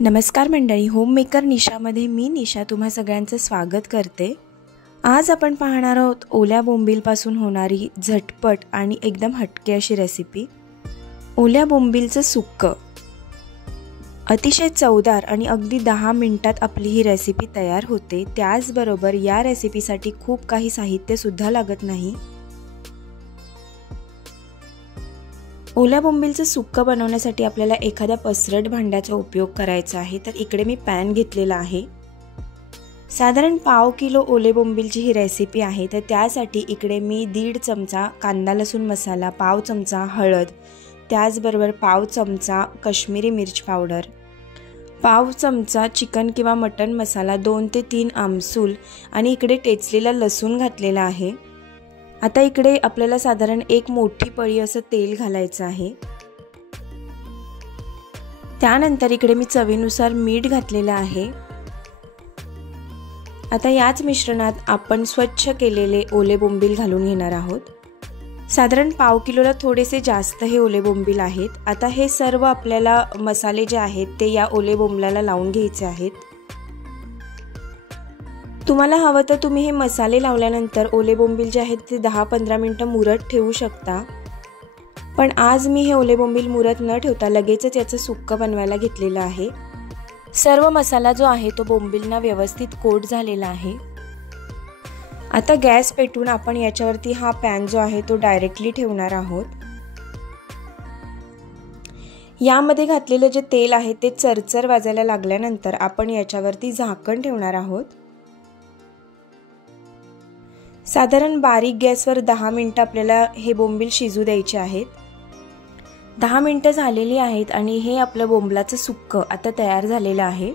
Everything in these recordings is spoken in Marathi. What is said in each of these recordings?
नमस्कार मंडळी, होममेकर निशामध्ये मी निशा तुम्हा सगळ्यांचं स्वागत करते। आज आपण पाहणार आहोत ओल्या बोंबीलपासून होणारी झटपट आणि एकदम हटके अशी रेसिपी, ओल्या बोंबीलचं सुक्कं। अतिशय चवदार आणि अगदी 10 मिनिटात आपली ही रेसिपी तयार होते। त्याचबरोबर या रेसिपीसाठी खूप काही साहित्य सुद्धा लागत नाही। ओल्या बोंबीलचं सुक्कं बनवण्यासाठी आपल्याला एखाद्या पसरट भांड्याचा उपयोग करायचा आहे। तर इकडे मी पॅन घेतलेला आहे। साधारण पाव किलो ओले बोंबीलची ही रेसिपी आहे। तर त्यासाठी इकडे मी 1.5 चमचा कांदा लसूण मसाला, पाव चमचा हळद, त्याचबरोबर पाव चमचा काश्मीरी मिर्च पावडर, पाव चमचा चिकन किंवा मटन मसाला, 2 ते 3 आमसूल आणि इकडे टेचलेला लसूण घातलेला आहे। आता इकडे आपल्याला साधारण एक मोठी पळी असं तेल घालायचं आहे। त्यानंतर इकडे मी चवीनुसार मीठ घातलेलं आहे। आता याच मिश्रणात आपण स्वच्छ केलेले ओले बोंबील घालून घेणार आहोत। साधारण पाव किलोला थोडेसे जास्त हे ओले बोंबील आहेत। आता हे सर्व आपल्याला मसाले जे आहेत ते या ओले बोंबलाला लावून घ्यायचे आहेत। तुम्हाला हवं तर तुम्ही हे मसाले लावल्यानंतर ओले बोंबील जे आहेत ते 10-15 मिनिटं मुरत ठेवू शकता, पण आज मी हे ओले बोंबील मुरत न ठेवता लगेचच याचं सुक्कं बनवायला घेतलेलं आहे। सर्व मसाला जो आहे तो बोंबीलना व्यवस्थित कोट झालेला आहे। आता गॅस पेटवून आपण याच्यावरती हा पॅन जो आहे तो डायरेक्टली ठेवणार आहोत। यामध्ये घातलेलं जे तेल आहे ते चरचर वाजायला लागल्यानंतर आपण याच्यावरती झाकण ठेवणार आहोत। साधारण बारीक गॅसवर 10 मिनिटं आपल्याला हे बोंबील शिजू द्यायचे आहेत। 10 मिनिटं झालेली आहेत आणि हे आपलं बोंबलाचं सुक्कं आता तयार झालेलं आहे।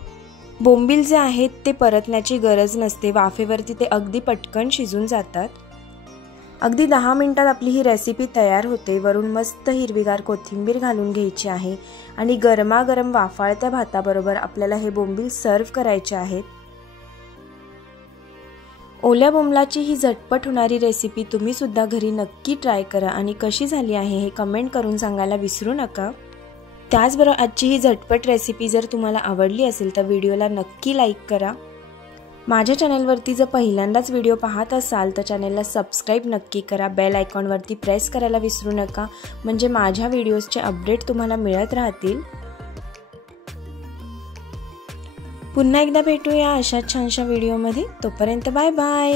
बोंबील जे आहेत ते परतण्याची गरज नसते, वाफेवरती ते अगदी पटकन शिजून जातात। अगदी 10 मिनिटात आपली ही रेसिपी तयार होते। वरून मस्त हिरवीगार कोथिंबीर घालून घ्यायची आहे आणि गरमागरम वाफाळत्या भाताबरोबर आपल्याला हे बोंबील सर्व्ह करायचे आहेत। ओल्या बोंबलाची ही झटपट होणारी रेसिपी तुम्ही सुद्धा घरी नक्की ट्राय करा आणि कशी झाली आहे हे कमेंट करून सांगायला विसरू नका। त्याचबरोबर आजची ही झटपट रेसिपी जर तुम्हाला आवडली असेल तर व्हिडिओला नक्की लाईक करा। माझ्या चॅनलवरती जर पहिल्यांदाच व्हिडिओ पाहत असाल तर चॅनलला सबस्क्राईब नक्की करा। बेल आयकॉनवरती प्रेस करायला विसरू नका, म्हणजे माझ्या व्हिडिओजचे अपडेट तुम्हाला मिळत राहतील। पुन्हा एकदा भेटूया अशाच छानशा व्हिडिओमध्ये। तोपर्यंत बाय बाय।